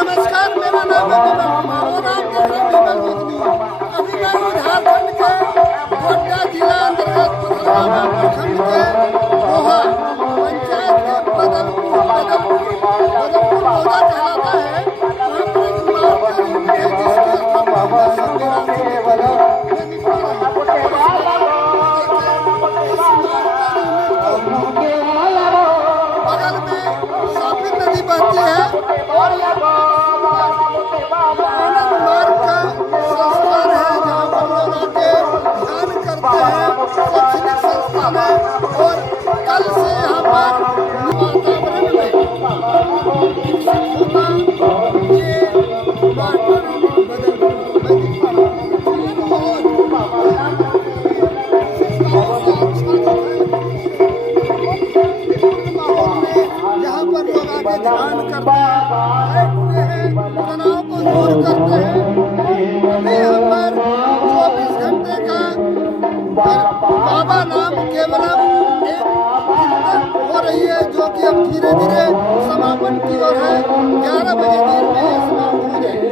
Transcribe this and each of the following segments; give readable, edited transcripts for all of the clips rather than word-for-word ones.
नमस्कार, मेरा नाम है विमल कुमार और आप देख रहे हैं विमल न्यूज। अभी मैं हूँ झारखंड के गोड्डा जिला अंतर्गत पुथलगामा प्रखंड के रोहा पंचायत के बदलपुर मौजा कहलाता है। वहाँ पर एक मार्ग है जिसके बगल में साफी नदी बहती है और आनंद मार्ग का संस्थान है जहाँ पर लोग आके ध्यान करते हैं। शैक्षणिक संस्थान है और कल से यहाँ पर वातावरण में विकसित होगा ये वातावरण यहाँ पर लोग आके ध्यान करते हैं, तनाव को दूर करते हैं। अभी यहाँ पर 24 घंटे का बाबा नाम केवलम एक कीर्तन हो रही है जो कि अब धीरे धीरे समापन की ओर है। 11 बजे देर में ये समाप्त हो जाएगी।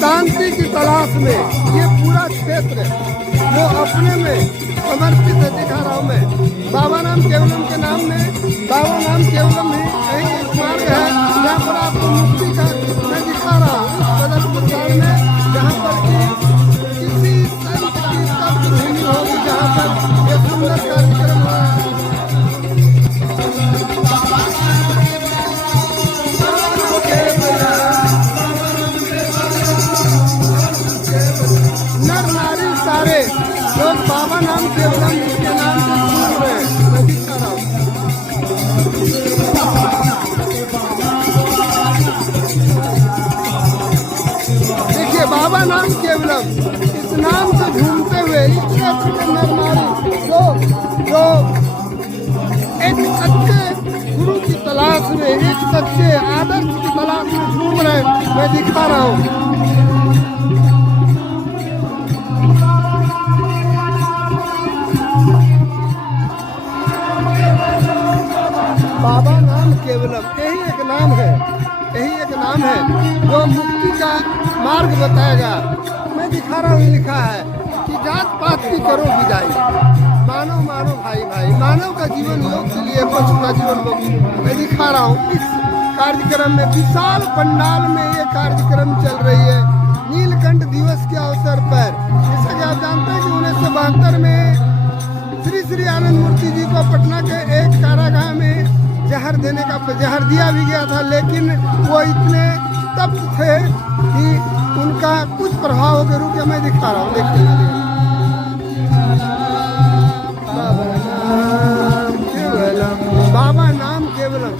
शांति की तलाश में ये पूरा क्षेत्र जो अपने में समर्पित है। दिखा रहा हूँ मैं बाबा नाम केवलम के नाम में। बाबा नाम केवलम ही कहीं एक मार्ग है जहाँ पर आपको मुक्ति का मैं दिखा रहा हूँ बदलपुर गाँव में, जहाँ पर किसी संत की तत्वभूमि होगी जहाँ पर ये सुंदर कार्यक्रम हुआ है। नर नारी सारे लोग बाबा नाम केवलम के नाम से सुन रहे हैं। मैं दिखा रहा हूँ। देखिए बाबा नाम केवलम इस नाम से झूमते हुए इस क्षेत्र के नर नारी जो एक सच्चे गुरु की तलाश में, एक सच्चे आदर्श की तलाश में झूम रहे हैं। मैं दिखा रहा हूँ। बाबा नाम केवलम यही एक नाम है, यही एक नाम है जो मुक्ति का मार्ग बताएगा। मैं दिखा रहा हूँ, लिखा है कि जात पात की करो विदाई, मानव मानव भाई भाई, मानव का जीवन योग के लिए पशु का जीवन योग। मैं दिखा रहा हूँ इस कार्यक्रम में विशाल पंडाल में ये कार्यक्रम चल रही है। नीलकंठ दिवस के अवसर पर 1972 में श्री श्री आनंद मूर्ति जी को पटना के एक कारागाह में जहर दिया भी गया था, लेकिन वो इतने तप्त थे कि उनका कुछ प्रभाव के रूप में मैं दिखा रहा हूँ। देखिए बाबा नाम केवलम,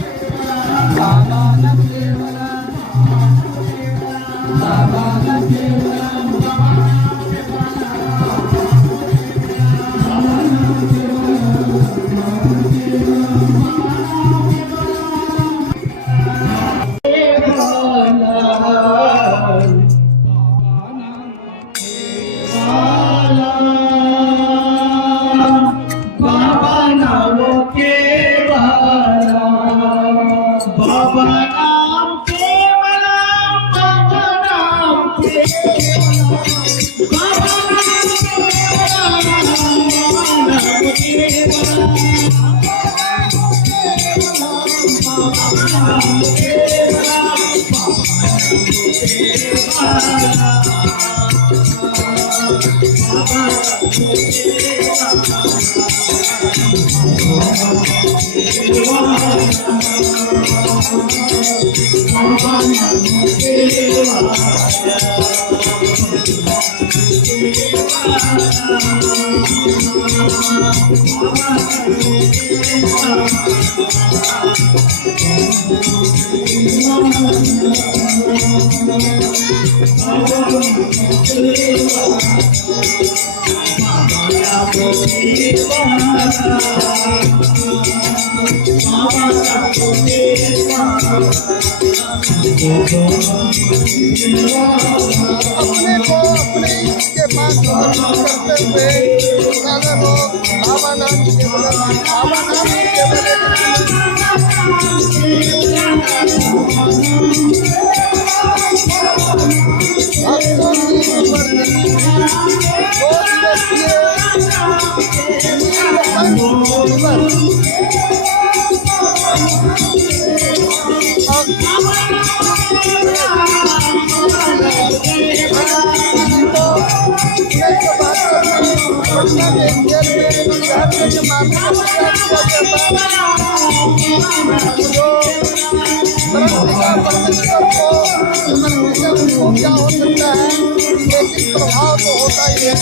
अपने को अपने के पास करते हुए सागर हो बाबा नाम केवल, बाबा नाम केवल क्या हो सकता है, लेकिन प्रभाव तो होता ही है।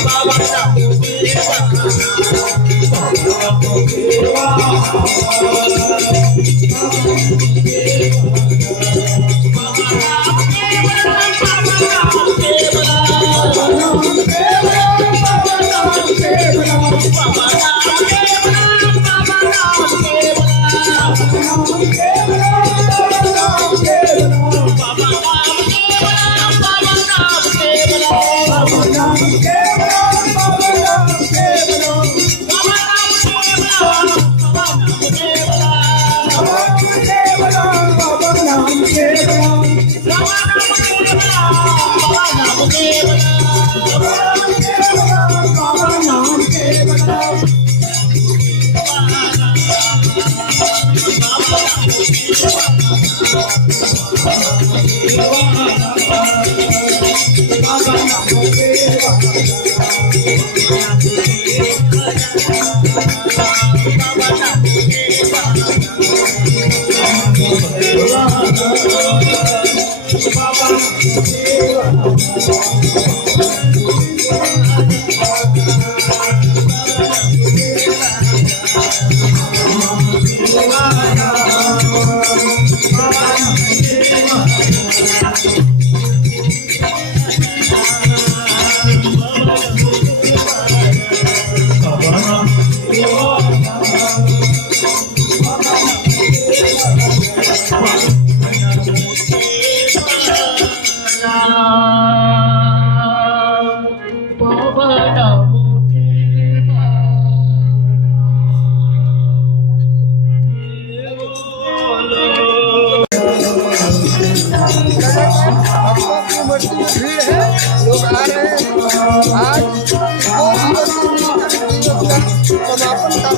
Baba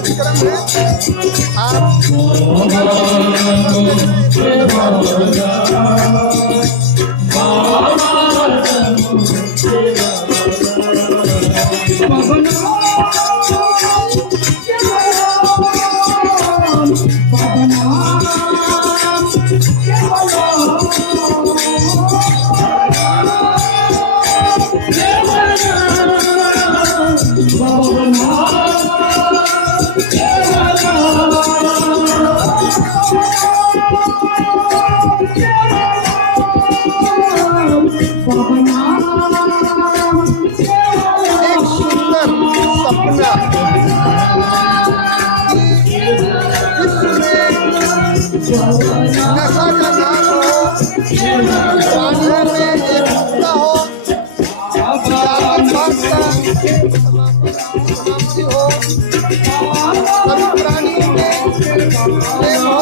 कार्यक्रम है। आप एक सुंदर सपना नशा का नाम हो, में एकता हो, समाप्ति हो, सभी प्राणियों में प्रेम हो।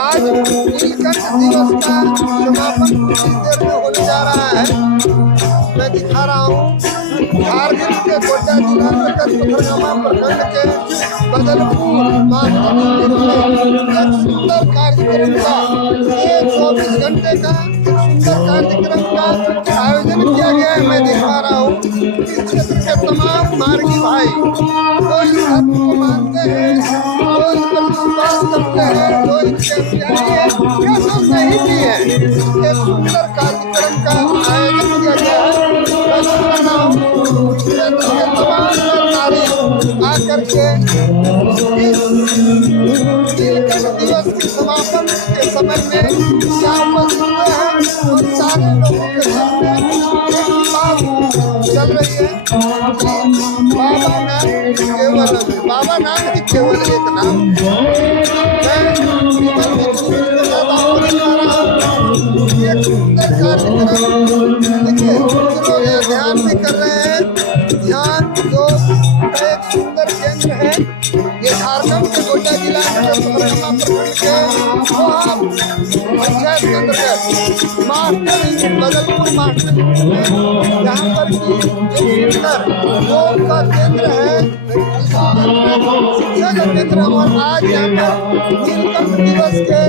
आज नीलकंठ दिवस का समापन कुछ देर में होने जा रहा है। मैं दिखा रहा हूँ झारखंड के गोड्डा जिला खरगमा प्रखंड के बदलपुर एक सुंदर कार्यक्रम का 24 घंटे का सुंदर कार्यक्रम का आयोजन किया गया है। मैं दिखा रहा हूँ इस क्षेत्र के तमाम मार्गी भाई जो इस धर्म को मानते हैं, जो इस पर विश्वास करते हैं, जो इनके प्यारे हैं, क्या सब नहीं भी है। एक सुंदर कार्यक्रम का आयोजन किया गया है। आकर के इस नीलकंठ दिवस के समापन के समय में यहाँ उपस्थित हैं उन सारे लोगों के सामने एक बात चल रही है। बाबा नाम ही केवल एक नाम। मैं पंचायत के अंतर्गत मास्टर बदलपुर मास्टर जहाँ पर की एक सुंदर योग का केंद्र है, शिक्षा का केंद्र। और आज यहाँ पर नीलकंठ दिवस के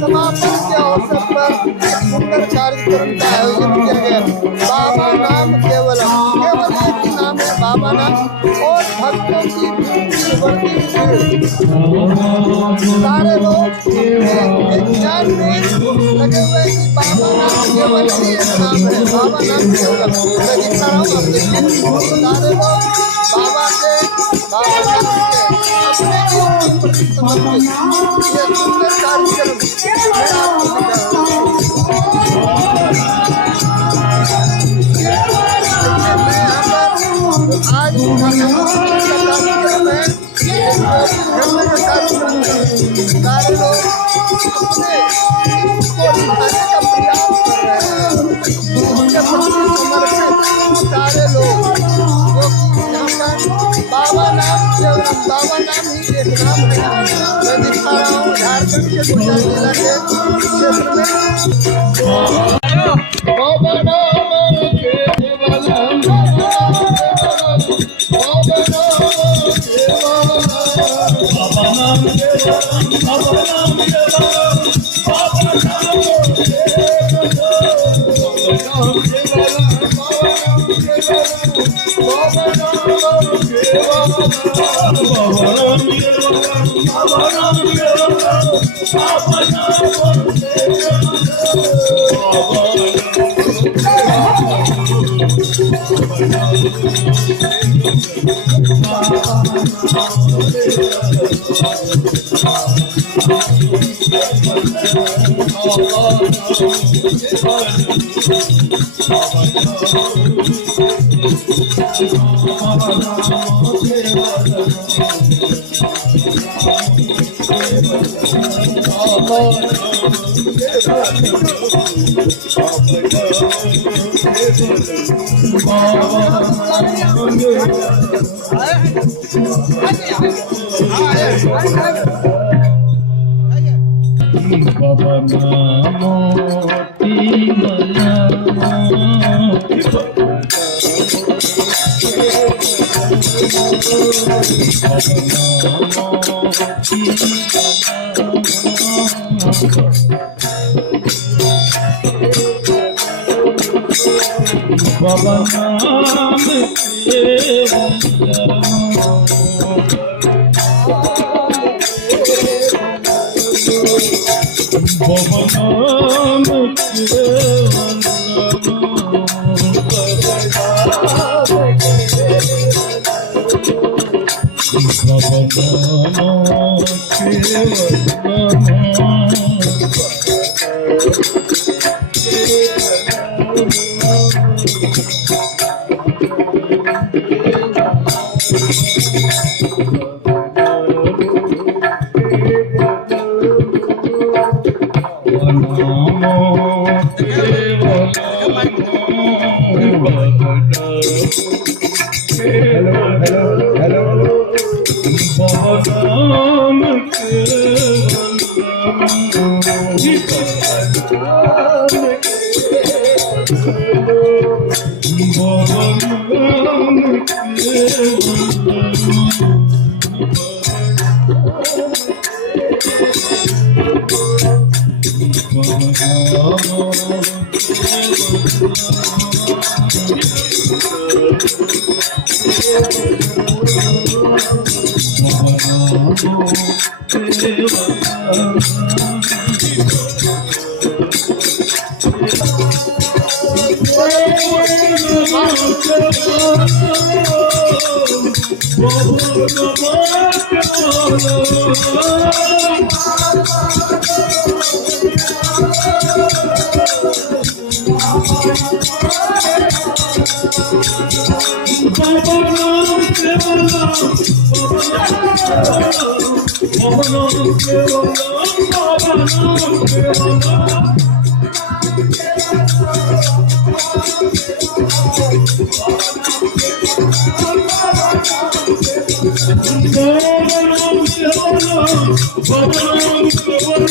समापन के अवसर पर एक सुंदर कार्यक्रम का आयोजन किया गया। बाबा नाम केवलम, केवल एक ही नाम है बाबा नाम, और भक्तों की बढ़ती सारे लोग एक ज्ञान में लगे हुए कि बाबा नाम केवल ही एक नाम है, बाबा नाम केवलम। मैं दिखा रहा हूँ, आप देखिए सारे लोग बाबा के अपने जीवन के प्रति समर्पित ये सुंदर कार्यक्रम मैं आपको आज कार्यक्रम है, सारे लोग अपने को दिखाने का प्रयास कर रहे हैं, उनके प्रति समर्पित सारे लोग जो कि यहाँ पर बाबा नाम केवल बाबा नाम ही एक नाम है। मैं दिखा रहा हूँ झारखंड के गोंडा जिला के क्षेत्र में बाबा नाम Baba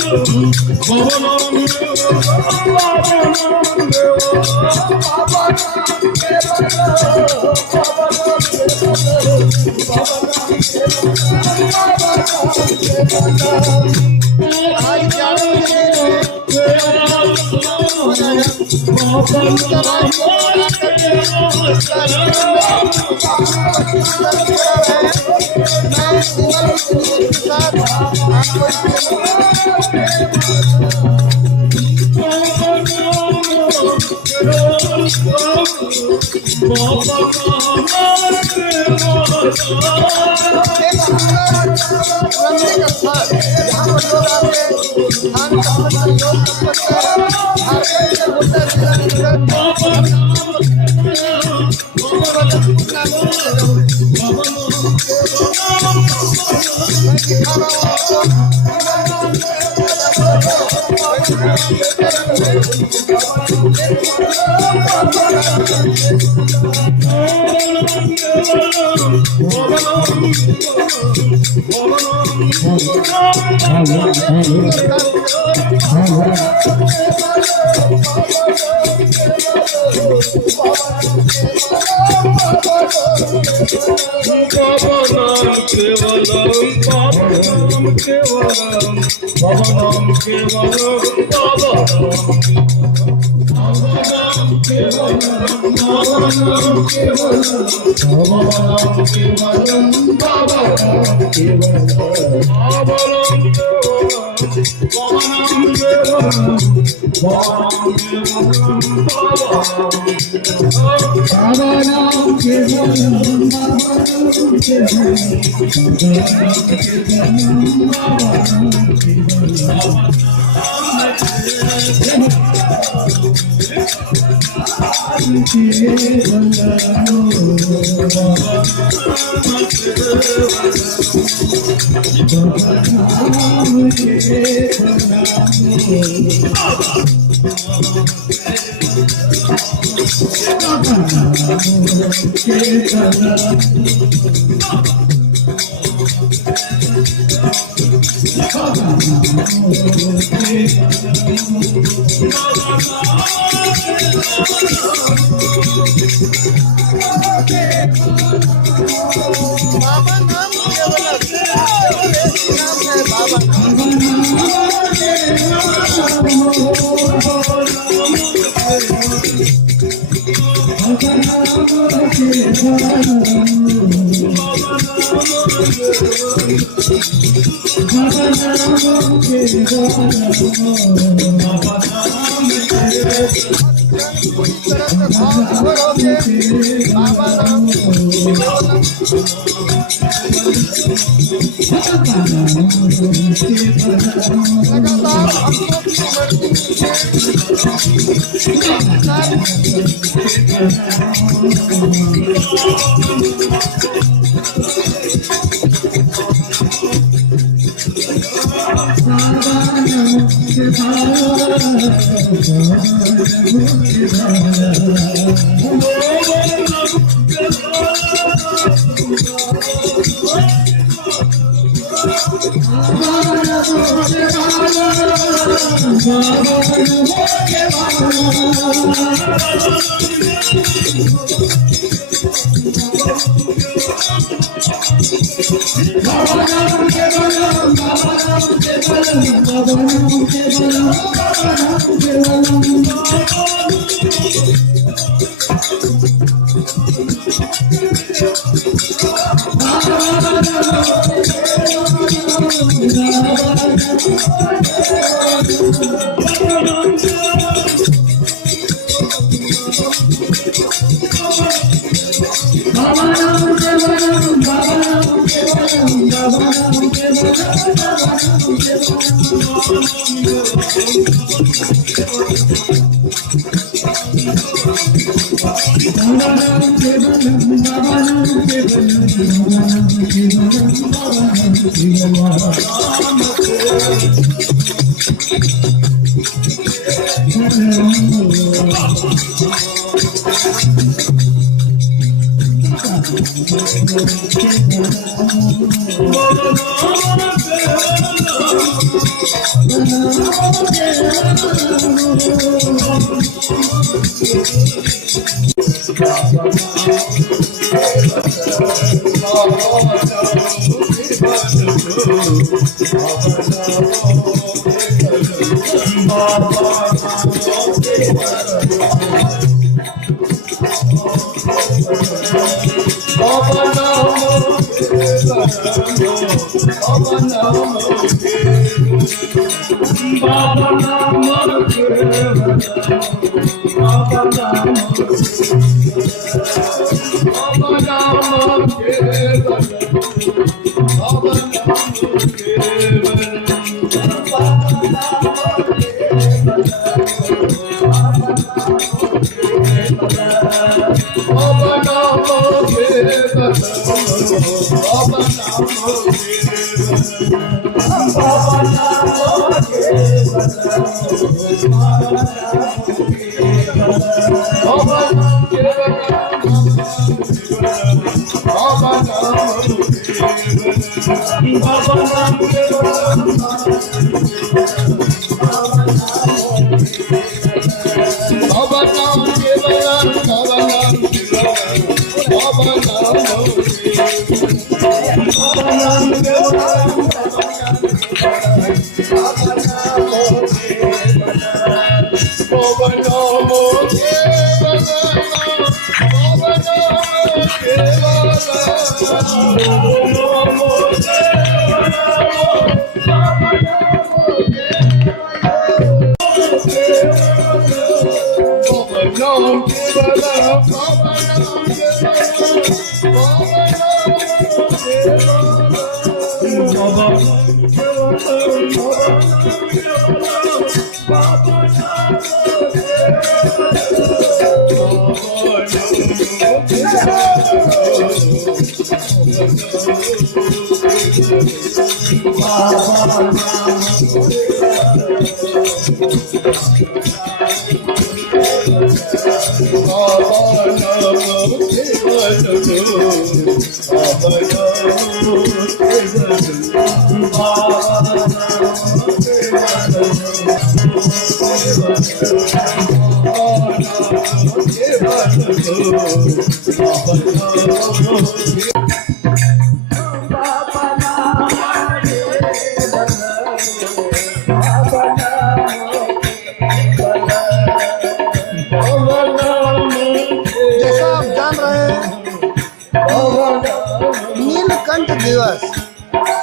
नीलकंठ दिवस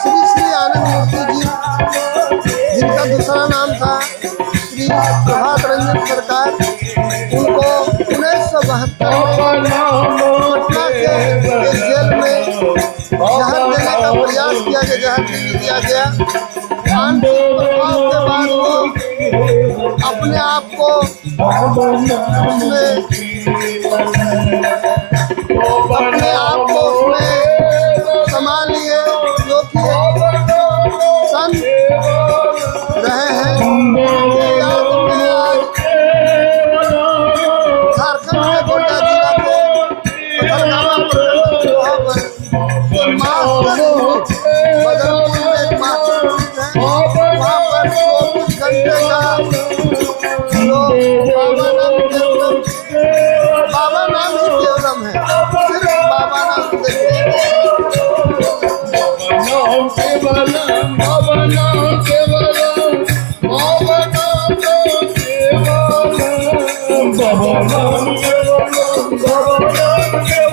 श्री श्री आनंद मूर्ति जी, जिनका दूसरा नाम था श्री प्रभात रंजन सरकार, उनको 1972 में पटना के एक जेल में जहर देने का प्रयास किया गया, जहर नहीं दिया गया। आंतरिक प्रभाव के बाद वो अपने आप को उसमें संभाल लिए, जो कि संत रहे हैं। याद में आज झारखंड के गोड्डा जिला के पथरगामा प्रखंड चौहा पर मास्टर बदरपुर में एक मास्टर है, वहाँ पर 24 घंटे का जो बाबा नाम ही केवलम है, सिर्फ बाबा नाम Baba